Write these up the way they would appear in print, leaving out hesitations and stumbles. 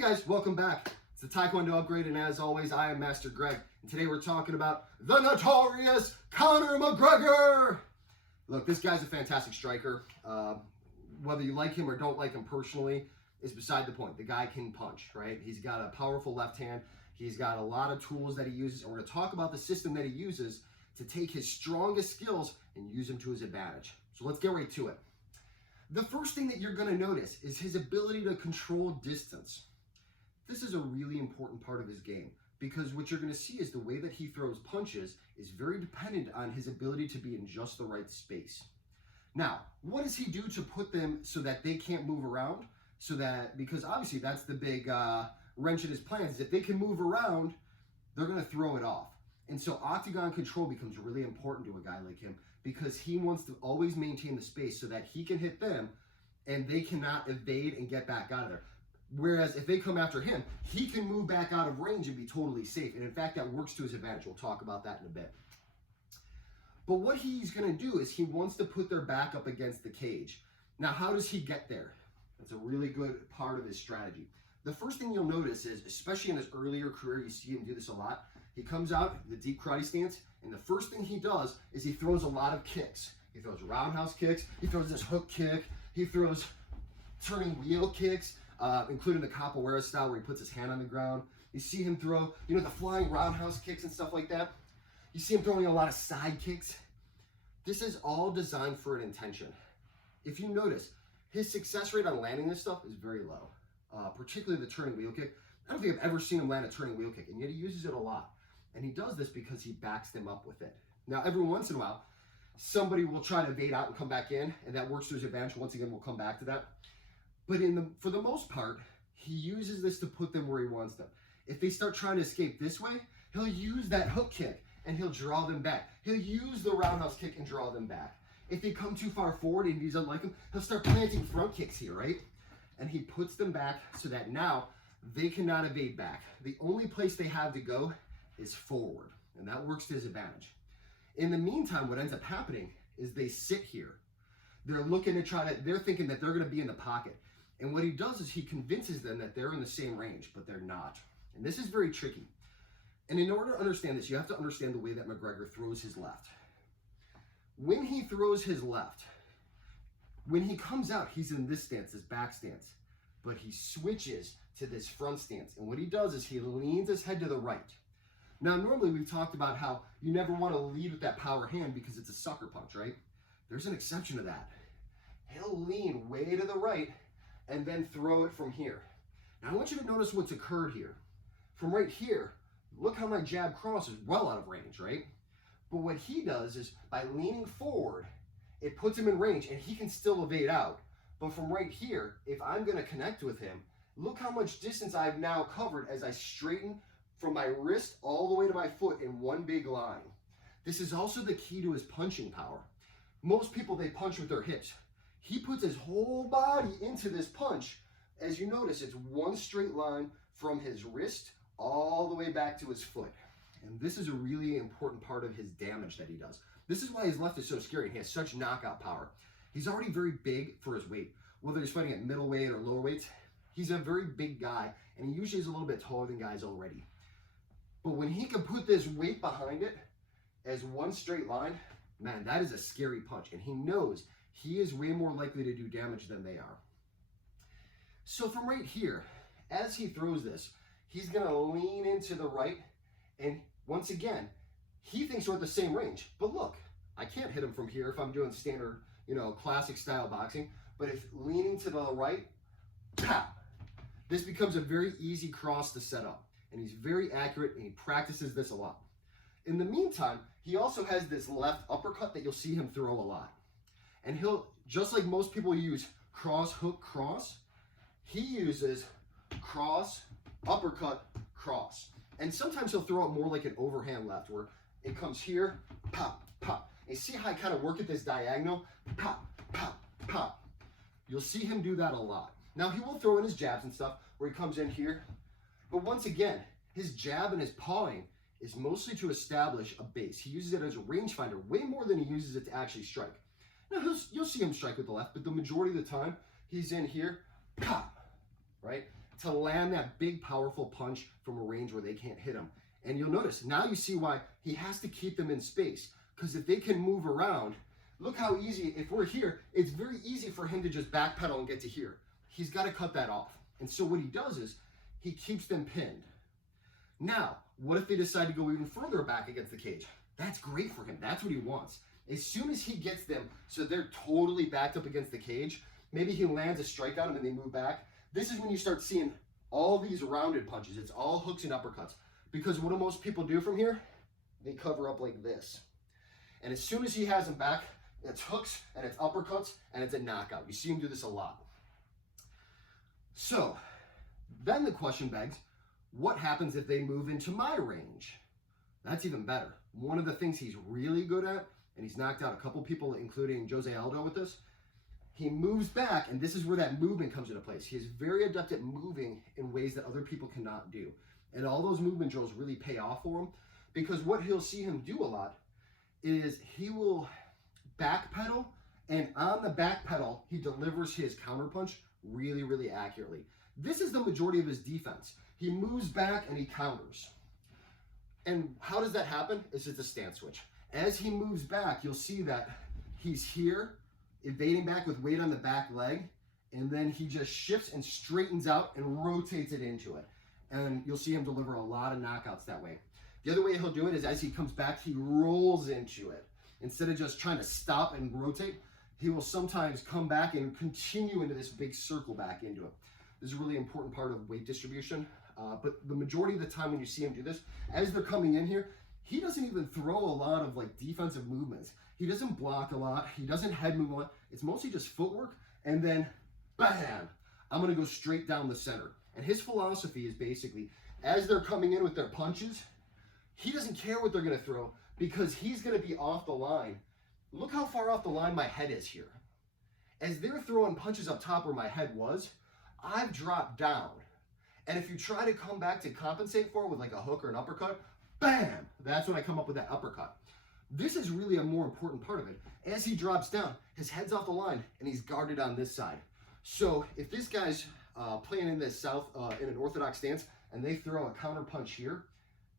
Hey guys, welcome back. It's the Taekwondo Upgrade, and as always, I am Master Greg. And today we're talking about the Notorious Conor McGregor. Look, this guy's a fantastic striker. Whether you like him or don't like him personally is beside the point. The guy can punch, right? He's got a powerful left hand. He's got a lot of tools that he uses, and we're going to talk about the system that he uses to take his strongest skills and use them to his advantage. So let's get right to it. The first thing that you're going to notice is his ability to control distance. This is a really important part of his game because what you're going to see is the way that he throws punches is very dependent on his ability to be in just the right space. Now, what does he do to put them so that they can't move around? Because obviously that's the big wrench in his plans. If they can move around, they're going to throw it off. And so octagon control becomes really important to a guy like him because he wants to always maintain the space so that he can hit them and they cannot evade and get back out of there. Whereas if they come after him, he can move back out of range and be totally safe. And in fact, that works to his advantage. We'll talk about that in a bit. But what he's going to do is he wants to put their back up against the cage. Now, how does he get there? That's a really good part of his strategy. The first thing you'll notice is, especially in his earlier career, you see him do this a lot. He comes out, the deep karate stance, and the first thing he does is he throws a lot of kicks. He throws roundhouse kicks, he throws this hook kick, he throws turning wheel kicks, including the capoeira style where he puts his hand on the ground. You see him throw, the flying roundhouse kicks and stuff like that. You see him throwing a lot of side kicks. This is all designed for an intention. If you notice, his success rate on landing this stuff is very low, particularly the turning wheel kick. I don't think I've ever seen him land a turning wheel kick, and yet he uses it a lot. And he does this because he backs them up with it. Now, every once in a while, somebody will try to evade out and come back in, and that works to his advantage. Once again, we'll come back to that. But for the most part, he uses this to put them where he wants them. If they start trying to escape this way, he'll use that hook kick, and he'll draw them back. He'll use the roundhouse kick and draw them back. If they come too far forward and he doesn't like them, he'll start planting front kicks here, right? And he puts them back so that now they cannot evade back. The only place they have to go is forward, and that works to his advantage. In the meantime, what ends up happening is they sit here. They're looking to they're thinking that they're going to be in the pocket. And what he does is he convinces them that they're in the same range, but they're not. And this is very tricky. And in order to understand this, you have to understand the way that McGregor throws his left. When he throws his left, when he comes out, he's in this stance, this back stance, but he switches to this front stance. And what he does is he leans his head to the right. Now, normally we've talked about how you never want to lead with that power hand because it's a sucker punch, right? There's an exception to that. He'll lean way to the right and then throw it from here. Now, I want you to notice what's occurred here. From right here, look how my jab crosses well out of range, right? But what he does is by leaning forward, it puts him in range and he can still evade out. But from right here, if I'm going to connect with him, look how much distance I've now covered as I straighten from my wrist all the way to my foot in one big line. This is also the key to his punching power. Most people, they punch with their hips. He puts his whole body into this punch. As you notice, it's one straight line from his wrist all the way back to his foot. And this is a really important part of his damage that he does. This is why his left is so scary. He has such knockout power. He's already very big for his weight. Whether he's fighting at middleweight or lower weights, he's a very big guy, and he usually is a little bit taller than guys already. But when he can put this weight behind it as one straight line, man, that is a scary punch. And he knows he is way more likely to do damage than they are. So from right here, as he throws this, he's going to lean into the right. And once again, he thinks we're at the same range. But look, I can't hit him from here if I'm doing standard, classic style boxing. But if leaning to the right, pow, this becomes a very easy cross to set up. And he's very accurate, and he practices this a lot. In the meantime, he also has this left uppercut that you'll see him throw a lot. And he'll, just like most people use cross, hook, cross, he uses cross, uppercut, cross. And sometimes he'll throw it more like an overhand left, where it comes here, pop, pop. And see how I kind of work at this diagonal? Pop, pop, pop. You'll see him do that a lot. Now, he will throw in his jabs and stuff, where he comes in here. But once again, his jab and his pawing is mostly to establish a base. He uses it as a rangefinder way more than he uses it to actually strike. Now, you'll see him strike with the left, but the majority of the time, he's in here, pop, right? to land that big, powerful punch from a range where they can't hit him. And you'll notice, now you see why he has to keep them in space. Because if they can move around, look how easy, if we're here, it's very easy for him to just backpedal and get to here. He's got to cut that off. And so what he does is, he keeps them pinned. Now, what if they decide to go even further back against the cage? That's great for him. That's what he wants. As soon as he gets them so they're totally backed up against the cage, maybe he lands a strike on them and they move back. This is when you start seeing all these rounded punches. It's all hooks and uppercuts. Because what do most people do from here? They cover up like this. And as soon as he has them back, it's hooks and it's uppercuts and it's a knockout. You see him do this a lot. So, then the question begs, what happens if they move into my range? That's even better. One of the things he's really good at, and he's knocked out a couple people, including Jose Aldo with this, he moves back, and this is where that movement comes into place. He is very adept at moving in ways that other people cannot do. And all those movement drills really pay off for him, because what he'll see him do a lot is he will backpedal, and on the backpedal, he delivers his counterpunch really, really accurately. This is the majority of his defense. He moves back and he counters. And how does that happen? It's just a stance switch. As he moves back, you'll see that he's here, evading back with weight on the back leg, and then he just shifts and straightens out and rotates it into it. And you'll see him deliver a lot of knockouts that way. The other way he'll do it is as he comes back, he rolls into it. Instead of just trying to stop and rotate, he will sometimes come back and continue into this big circle back into it. This is a really important part of weight distribution. But the majority of the time when you see him do this, as they're coming in here, he doesn't even throw a lot of like defensive movements. He doesn't block a lot. He doesn't head move a lot. It's mostly just footwork. And then, bam, I'm going to go straight down the center. And his philosophy is basically, as they're coming in with their punches, he doesn't care what they're going to throw because he's going to be off the line. Look how far off the line my head is here. As they're throwing punches up top where my head was, I've dropped down. And if you try to come back to compensate for it with like a hook or an uppercut, bam, that's when I come up with that uppercut. This is really a more important part of it. As he drops down, his head's off the line and he's guarded on this side. So if this guy's playing in this in an orthodox stance and they throw a counter punch here,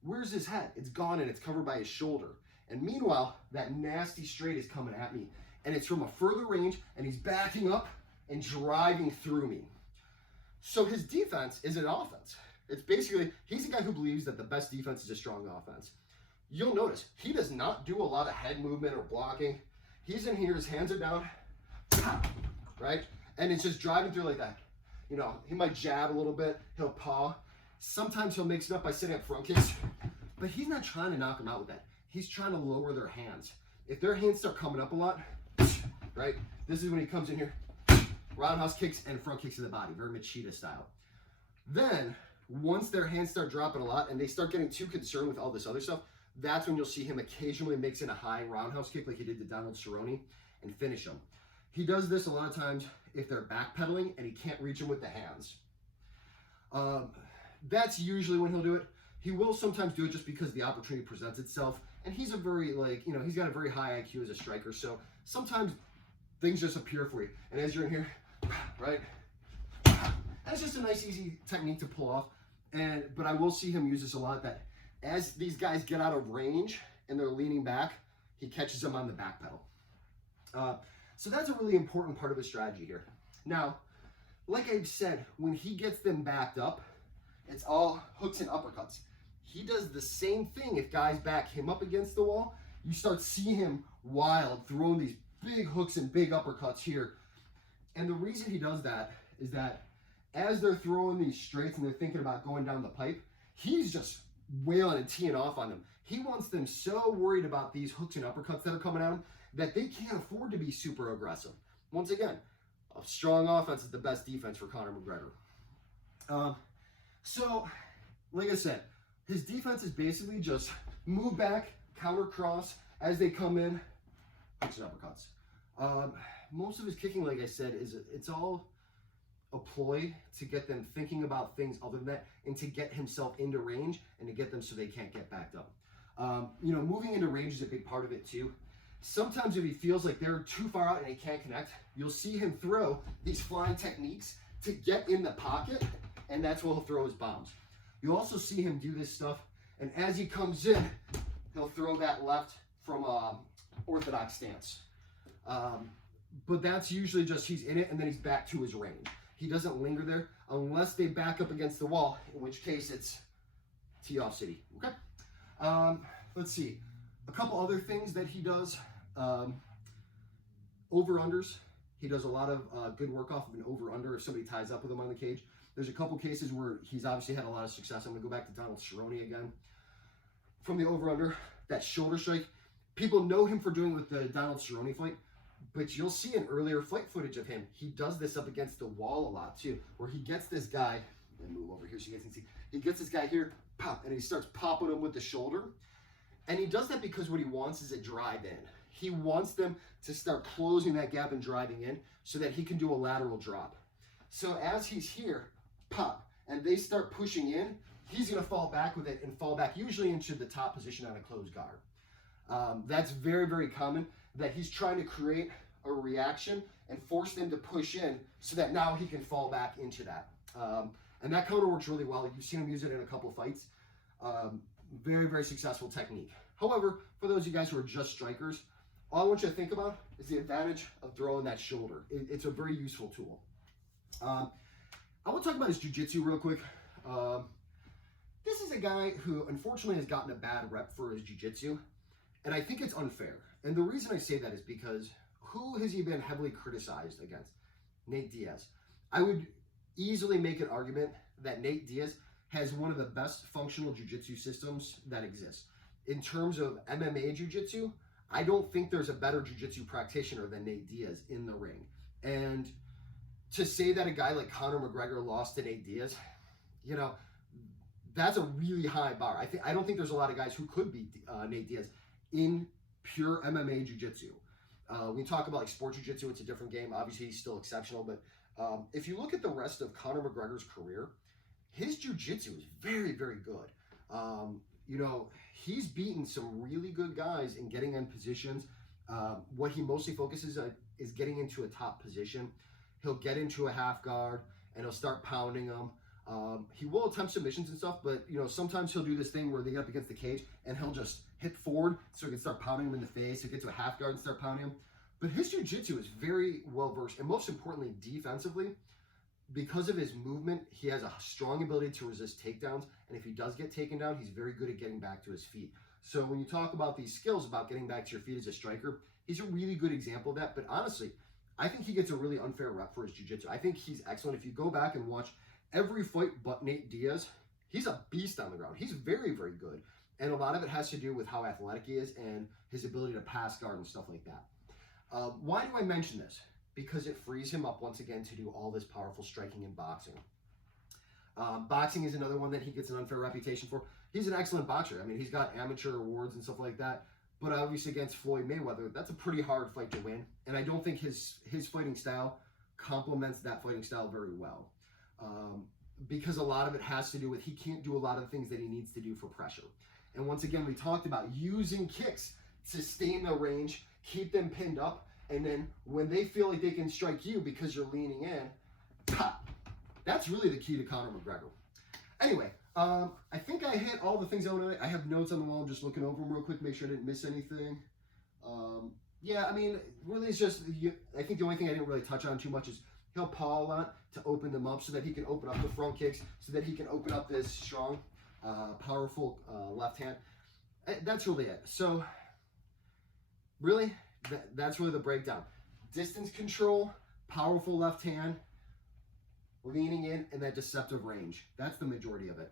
where's his head? It's gone and it's covered by his shoulder. And meanwhile, that nasty straight is coming at me and it's from a further range and he's backing up and driving through me. So his defense is an offense. It's basically, he's a guy who believes that the best defense is a strong offense. You'll notice, he does not do a lot of head movement or blocking. He's in here, his hands are down, right? And it's just driving through like that. You know, he might jab a little bit, he'll paw. Sometimes he'll mix it up by setting up front kicks, but he's not trying to knock them out with that. He's trying to lower their hands. If their hands start coming up a lot, right? This is when he comes in here, roundhouse kicks and front kicks to the body, very Machida style. Then, once their hands start dropping a lot and they start getting too concerned with all this other stuff, that's when you'll see him occasionally mix in a high roundhouse kick like he did to Donald Cerrone and finish him. He does this a lot of times if they're backpedaling and he can't reach them with the hands. That's usually when he'll do it. He will sometimes do it just because the opportunity presents itself. And he's a very, he's got a very high IQ as a striker. So sometimes things just appear for you. And as you're in here, right? That's just a nice, easy technique to pull off. But I will see him use this a lot, that as these guys get out of range and they're leaning back, he catches them on the back pedal. So that's a really important part of his strategy here. Now, like I've said, when he gets them backed up, it's all hooks and uppercuts. He does the same thing if guys back him up against the wall. You start seeing him wild, throwing these big hooks and big uppercuts here. And the reason he does that is that as they're throwing these straights and they're thinking about going down the pipe, he's just wailing and teeing off on them. He wants them so worried about these hooks and uppercuts that are coming at him that they can't afford to be super aggressive. Once again, a strong offense is the best defense for Conor McGregor. So, like I said, his defense is basically just move back, counter cross as they come in, hooks and uppercuts. Most of his kicking, like I said, it's all a ploy to get them thinking about things other than that and to get himself into range and to get them so they can't get backed up. Moving into range is a big part of it too. Sometimes if he feels like they're too far out and he can't connect, you'll see him throw these flying techniques to get in the pocket and that's where he'll throw his bombs. You also see him do this stuff, and as he comes in, he'll throw that left from orthodox stance. But that's usually just he's in it, and then he's back to his range. He doesn't linger there unless they back up against the wall, in which case it's tee off city. Okay. Let's see. A couple other things that he does. Over-unders. He does a lot of good work off of an over-under if somebody ties up with him on the cage. There's a couple cases where he's obviously had a lot of success. I'm going to go back to Donald Cerrone again. From the over-under, that shoulder strike. People know him for doing with the Donald Cerrone fight, but you'll see in earlier fight footage of him, he does this up against the wall a lot too, where he gets this guy, and move over here so you guys can see, he gets this guy here, pop, and he starts popping him with the shoulder. And he does that because what he wants is a drive in. He wants them to start closing that gap and driving in so that he can do a lateral drop. So as he's here, pop, and they start pushing in, he's going to fall back with it and fall back usually into the top position on a closed guard. That's very, very common, that he's trying to create a reaction and force them to push in so that now he can fall back into that. And that counter works really well. You've seen him use it in a couple fights. Very, very successful technique. However, for those of you guys who are just strikers, all I want you to think about is the advantage of throwing that shoulder. It's a very useful tool. I want to talk about his jiu-jitsu real quick. This is a guy who unfortunately has gotten a bad rep for his jiu-jitsu, and I think it's unfair. And the reason I say that is because who has he been heavily criticized against? Nate Diaz. I would easily make an argument that Nate Diaz has one of the best functional jiu-jitsu systems that exists. In terms of MMA jiu-jitsu, I don't think there's a better jiu-jitsu practitioner than Nate Diaz in the ring. And to say that a guy like Conor McGregor lost to Nate Diaz, you know, that's a really high bar. I don't think there's a lot of guys who could beat Nate Diaz in pure MMA jiu-jitsu. When you talk about like sports jiu-jitsu, it's a different game. Obviously, he's still exceptional, but if you look at the rest of Conor McGregor's career, his jiu-jitsu is very, very good. You know, he's beaten some really good guys in getting in positions. What he mostly focuses on is getting into a top position. He'll get into a half guard and he'll start pounding them. He will attempt submissions and stuff, but you know, sometimes he'll do this thing where they get up against the cage and he'll just hit forward so he can start pounding him in the face. He'll get to a half guard and start pounding him. But his jiu-jitsu is very well versed, and most importantly, defensively. Because of his movement, he has a strong ability to resist takedowns, and if he does get taken down, he's very good at getting back to his feet. So when you talk about these skills about getting back to your feet as a striker, he's a really good example of that. But honestly, I think he gets a really unfair rep for his jiu-jitsu. I think he's excellent. If you go back and watch every fight but Nate Diaz, he's a beast on the ground. He's very, very good. And a lot of it has to do with how athletic he is and his ability to pass guard and stuff like that. Why do I mention this? Because it frees him up once again to do all this powerful striking in boxing. Boxing is another one that he gets an unfair reputation for. He's an excellent boxer. I mean, he's got amateur awards and stuff like that. But obviously against Floyd Mayweather, that's a pretty hard fight to win. And I don't think his fighting style complements that fighting style very well. Because a lot of it has to do with he can't do a lot of things that he needs to do for pressure. And once again, we talked about using kicks to stay in the range, keep them pinned up, and then when they feel like they can strike you because you're leaning in, pop. That's really the key to Conor McGregor. Anyway, I think I hit all the things I wanted. I have notes on the wall. I'm just looking over them real quick, make sure I didn't miss anything. Yeah, I mean, really it's just, I think the only thing I didn't really touch on too much is he'll paw a lot to open them up so that he can open up the front kicks, so that he can open up this strong, powerful left hand. That's really it. So, really, that's really the breakdown. Distance control, powerful left hand, leaning in, and that deceptive range. That's the majority of it.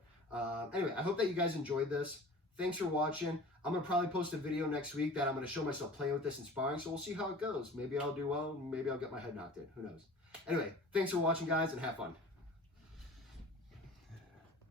Anyway, I hope that you guys enjoyed this. Thanks for watching. I'm going to probably post a video next week that I'm going to show myself playing with this in sparring, so we'll see how it goes. Maybe I'll do well, maybe I'll get my head knocked in. Who knows? Anyway, thanks for watching, guys, and have fun.